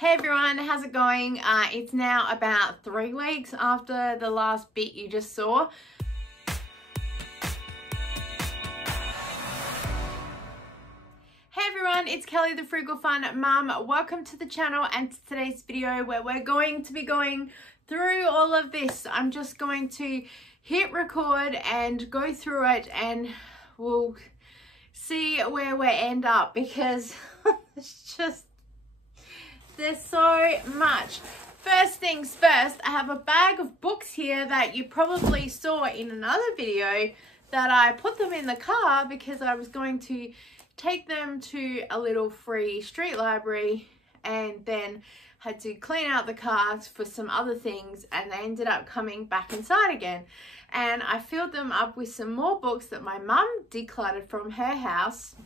Hey everyone, how's it going? It's now about 3 weeks after the last bit you just saw. Hey everyone, it's Kelly the Frugal Fun Mum. Welcome to the channel and to today's video where we're going to be going through all of this. I'm just going to hit record and go through it and we'll see where we end up because it's just, there's so much. First things first, I have a bag of books here that you probably saw in another video that I put them in the car because I was going to take them to a little free street library and then had to clean out the cars for some other things, and they ended up coming back inside again. And I filled them up with some more books that my mum decluttered from her house.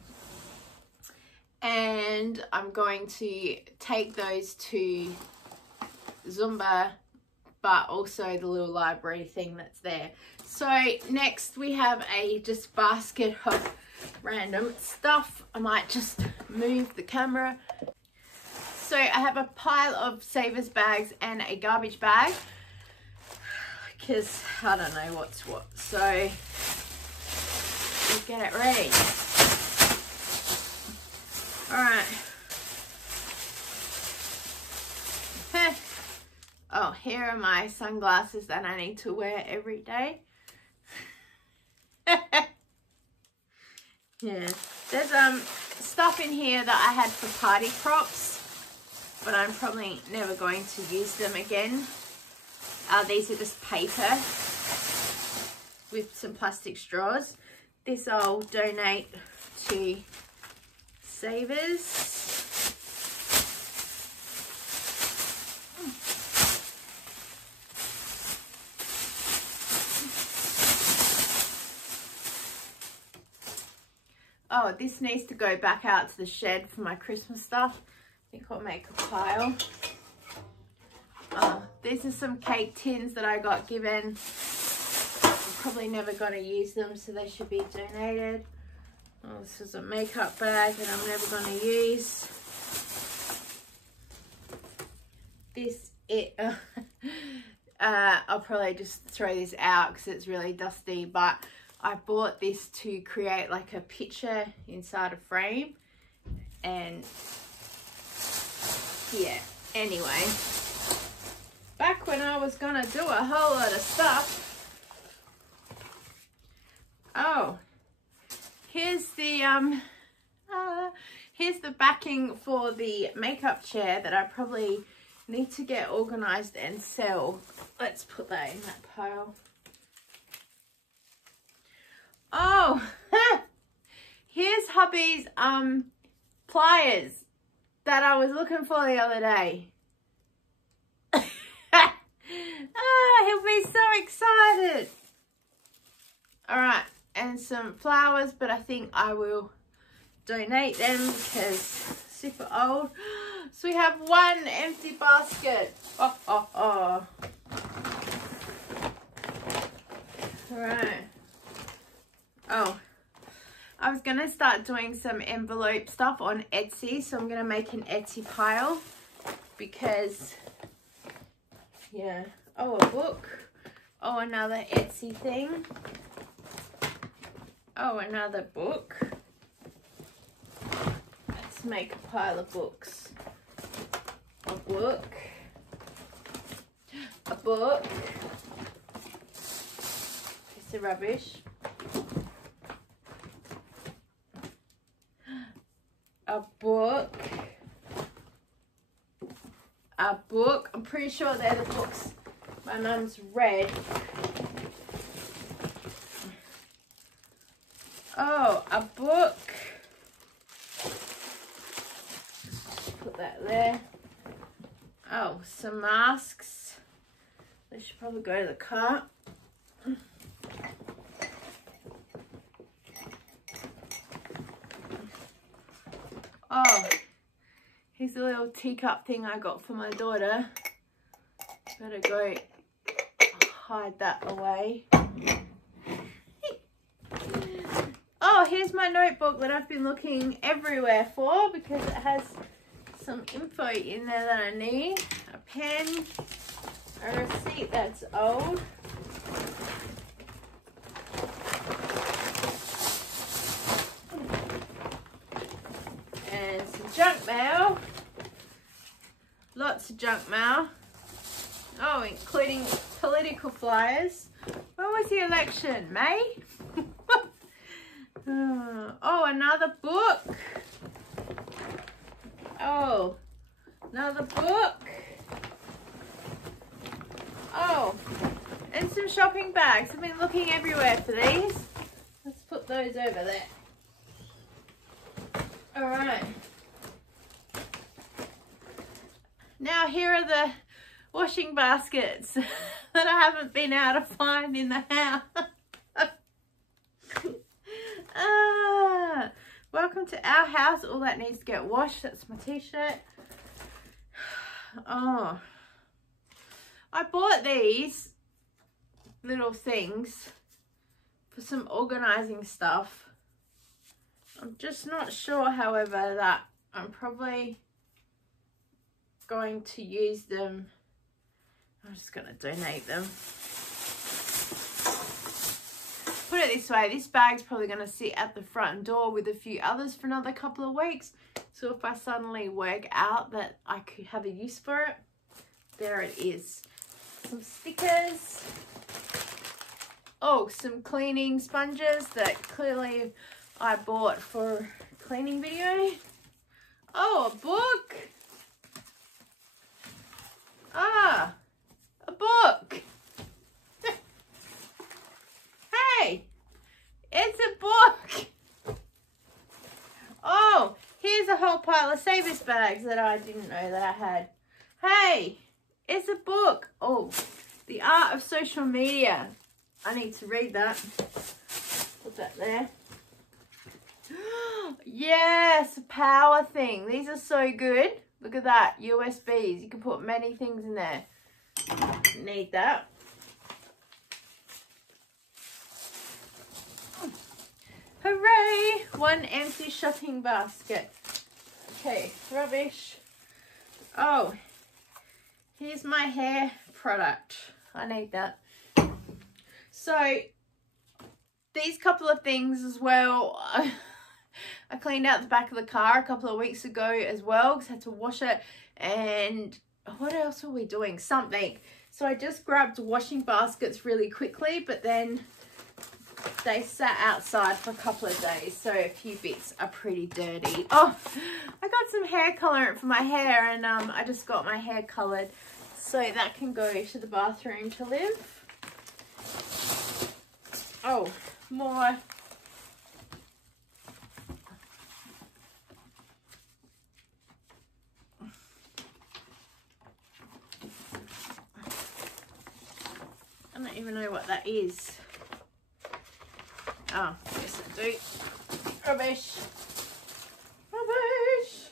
And I'm going to take those to Zumba, but also the little library thing that's there. So next we have a just basket of random stuff. I might just move the camera. So I have a pile of savers bags and a garbage bag because I don't know what's what. So let's get it ready. Alright. Oh, here are my sunglasses that I need to wear every day. Yeah. There's stuff in here that I had for party props, but I'm probably never going to use them again. These are just paper with some plastic straws. This I'll donate to savers. Oh, this needs to go back out to the shed for my Christmas stuff. I think I'll make a pile. Oh, these are some cake tins that I got given. I'm probably never going to use them, so they should be donated. Oh, this is a makeup bag that I'm never going to use. I'll probably just throw this out because it's really dusty, but I bought this to create like a picture inside a frame. And yeah, anyway, back when I was going to do a whole lot of stuff. Oh, here's the backing for the makeup chair that I probably need to get organized and sell. Let's put that in that pile. Oh, here's hubby's pliers that I was looking for the other day. He'll be so excited. All right. And some flowers, but I think I will donate them because super old. So we have one empty basket. Oh. All right. Oh, I was going to start doing some envelope stuff on Etsy, so I'm going to make an Etsy pile because, yeah. Oh, a book. Oh, another Etsy thing. Oh, another book. Let's make a pile of books. A book. A book. Piece of rubbish. A book. A book. I'm pretty sure they're the books my mum's read. Oh, a book. Put that there. Oh, some masks. They should probably go to the cart. Oh, here's a little teacup thing I got for my daughter. Better go hide that away. Oh, here's my notebook that I've been looking everywhere for because it has some info in there that I need. A pen, a receipt that's old. And some junk mail. Lots of junk mail. Oh, including political flyers. When was the election? May? Oh, another book. Oh, another book. Oh, and some shopping bags. I've been looking everywhere for these. Let's put those over there. All right. Now here are the washing baskets that I haven't been able to find in the house. Welcome to our house. All that needs to get washed. That's my t-shirt. Oh, I bought these little things for some organizing stuff. I'm just not sure, however, that I'm probably going to use them. I'm just going to donate them. Put it this way, this bag's probably going to sit at the front door with a few others for another couple of weeks. So if I suddenly work out that I could have a use for it, there it is. Some stickers. Oh, some cleaning sponges that clearly I bought for a cleaning video. Oh, a book. Ah, a book. Hey, it's a book. Oh, here's a whole pile of Savers bags that I didn't know that I had. Hey, it's a book. Oh, The Art of Social Media. I need to read that. Put that there. Yes, a power thing. These are so good. Look at that, USBs. You can put many things in there. Need that. Hooray! One empty shopping basket. Okay, rubbish. Oh, here's my hair product. I need that. So, these couple of things as well. I cleaned out the back of the car a couple of weeks ago as well because I had to wash it. And what else were we doing? Something. So I just grabbed washing baskets really quickly, but then they sat outside for a couple of days. So a few bits are pretty dirty. Oh, I got some hair colorant for my hair, and I just got my hair colored. So that can go to the bathroom to live. Oh, more. I don't even know what that is. Oh, yes I do. Rubbish. Rubbish.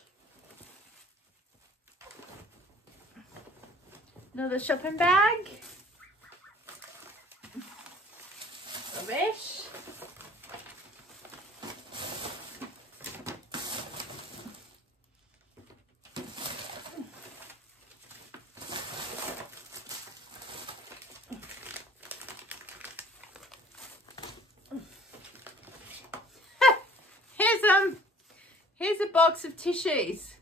Another shopping bag. Rubbish. Here's a box of tissues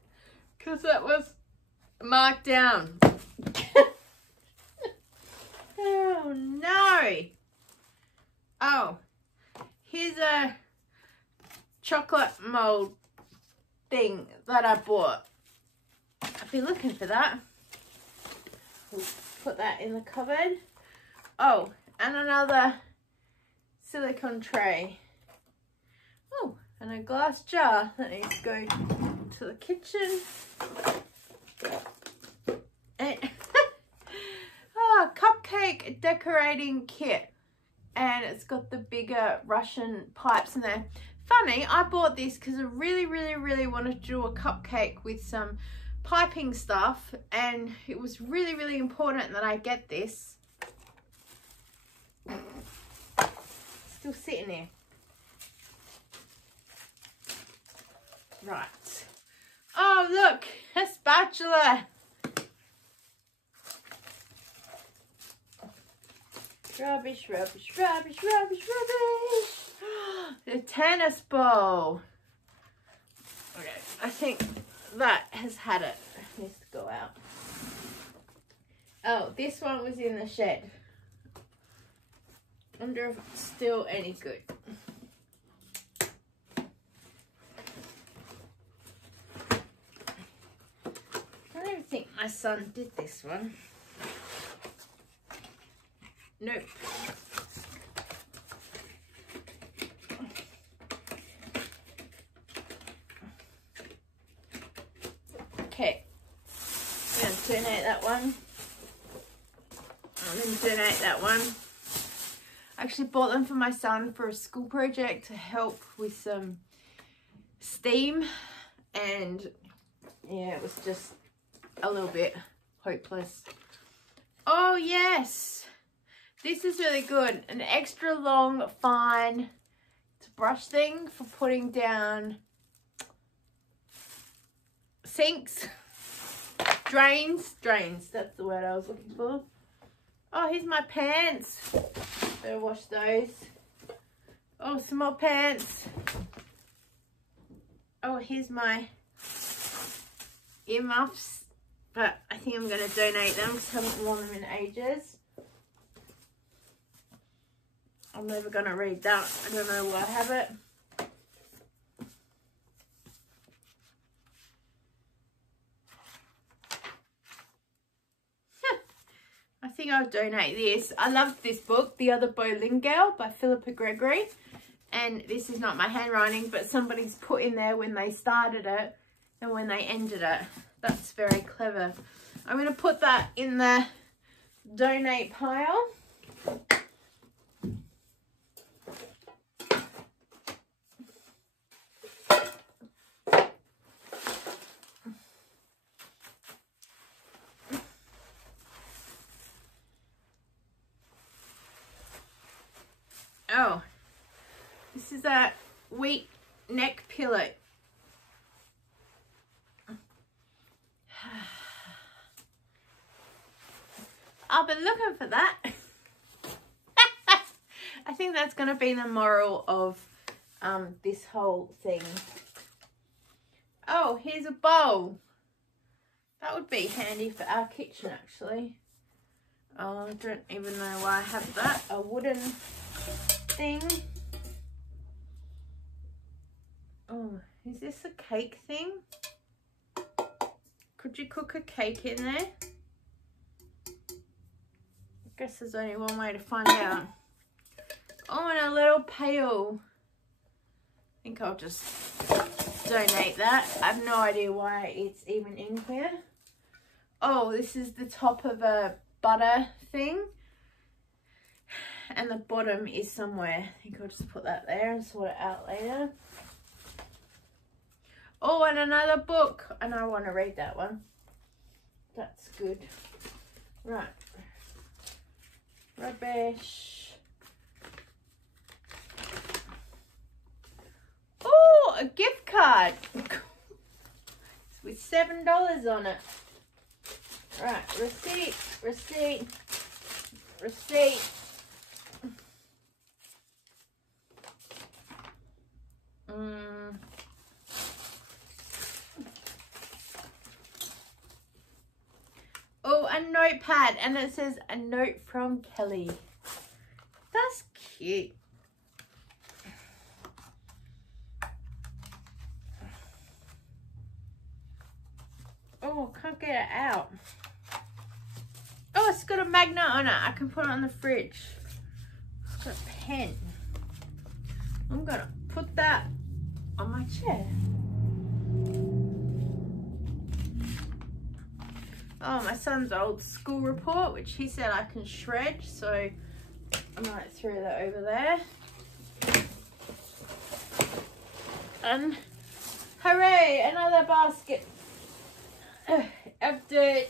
because that was marked down. Oh no. Oh, here's a chocolate mold thing that I bought. I've been looking for that. We'll put that in the cupboard. Oh, and another silicone tray. Oh, and a glass jar that needs to go to the kitchen. And oh, cupcake decorating kit. And it's got the bigger Russian pipes in there. Funny, I bought this because I really wanted to do a cupcake with some piping stuff. And it was really important that I get this. Still sitting there. Right. Oh, look, a spatula. Rubbish, rubbish, rubbish, rubbish, rubbish. The tennis ball. Okay, I think that has had it. It needs to go out. Oh, this one was in the shed. Wonder if it's still any good. I don't think my son did this one. Nope. Okay, I'm going to donate that one. I'm going to donate that one. I actually bought them for my son for a school project to help with some STEAM, and yeah, it was just a little bit hopeless. Oh yes, this is really good. An extra long, fine brush thing for putting down sinks, drains, that's the word I was looking for. Oh, here's my pants. Better wash those. Oh, some more pants. Oh, here's my earmuffs, but I think I'm going to donate them because I haven't worn them in ages. I'm never going to read that. I don't know why I have it. I think I'll donate this. I love this book, The Other Boleyn Girl by Philippa Gregory. And this is not my handwriting, but somebody's put in there when they started it and when they ended it. That's very clever. I'm going to put that in the donate pile. Oh, this is a wheat neck pillow. I've been looking for that. I think that's going to be the moral of this whole thing. Oh, here's a bowl. That would be handy for our kitchen, actually. Oh, I don't even know why I have that. A wooden thing. Oh, is this a cake thing? Could you cook a cake in there? I guess there's only one way to find out. Oh, and a little pail. I think I'll just donate that. I have no idea why it's even in here. Oh, this is the top of a butter thing. And the bottom is somewhere. I think I'll just put that there and sort it out later. Oh, and another book. And I want to read that one. That's good. Right. Rubbish. Oh, a gift card. With $7 on it. Right, receipt, receipt, receipt. Oh, a notepad, and it says a note from Kelly. That's cute. Oh, I can't get it out. Oh, it's got a magnet on it. I can put it on the fridge. It's got a pen. I'm gonna put that on my chair. Oh, my son's old school report, which he said I can shred, so I might throw that over there. And hooray, another basket of dirt.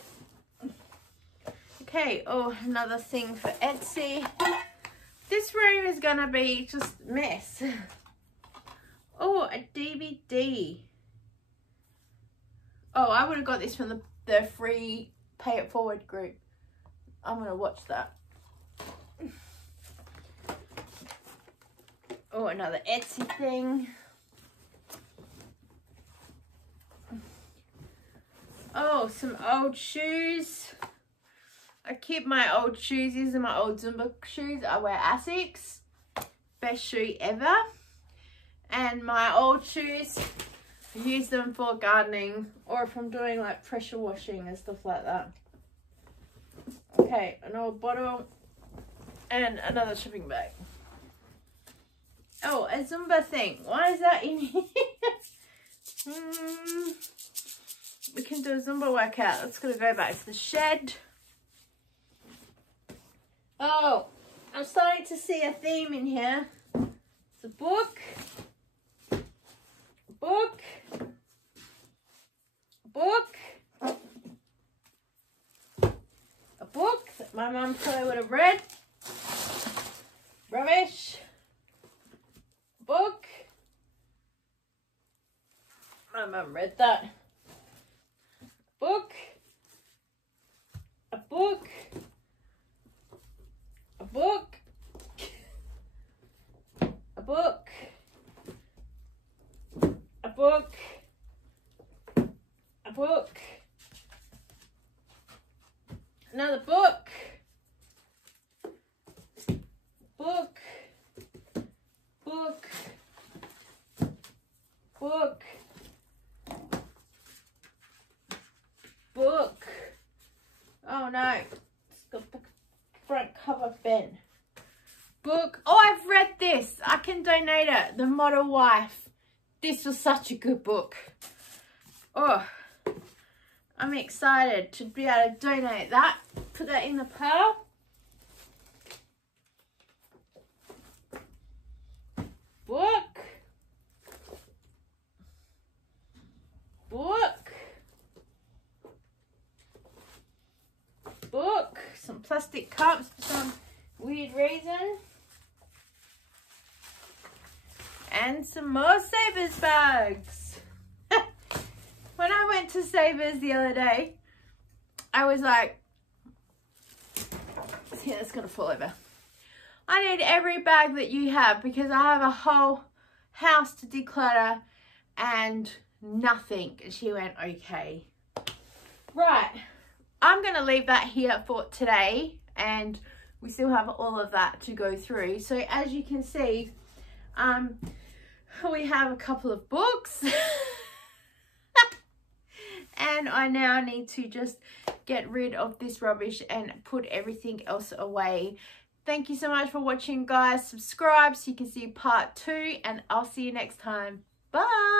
Okay, oh, another thing for Etsy. This room is gonna be just a mess. Oh, a DVD. Oh, I would have got this from the free Pay It Forward group. I'm going to watch that. Oh, another Etsy thing. Oh, some old shoes. I keep my old shoes. These are my old Zumba shoes. I wear Asics. Best shoe ever. And my old shoes, I use them for gardening or if I'm doing like pressure washing and stuff like that. Okay, an old bottle and another shopping bag. Oh, a Zumba thing. Why is that in here? We can do a Zumba workout. Let's go back to the shed. Oh, I'm starting to see a theme in here. It's a book. Book. Book. A book that my mum probably would have read. Rubbish. Book. My mum read that. Book. A book. A book. A book. A book. A book. Another book. Book. Book. Book. Book. Oh no, it's got the front cover bent. Book. Oh, I've read this. I can donate it. The Model Wife. This was such a good book. Oh, I'm excited to be able to donate that. Put that in the pile. Book. Book. Book. Some plastic cups for some weird reason. And some more Savers bags. When I went to Savers the other day, I was like, see, that's gonna fall over. I need every bag that you have because I have a whole house to declutter and nothing. And she went, okay. Right, I'm gonna leave that here for today and we still have all of that to go through. So as you can see, we have a couple of books and I now need to just get rid of this rubbish and put everything else away. Thank you so much for watching, guys. Subscribe so you can see part 2 and I'll see you next time. Bye.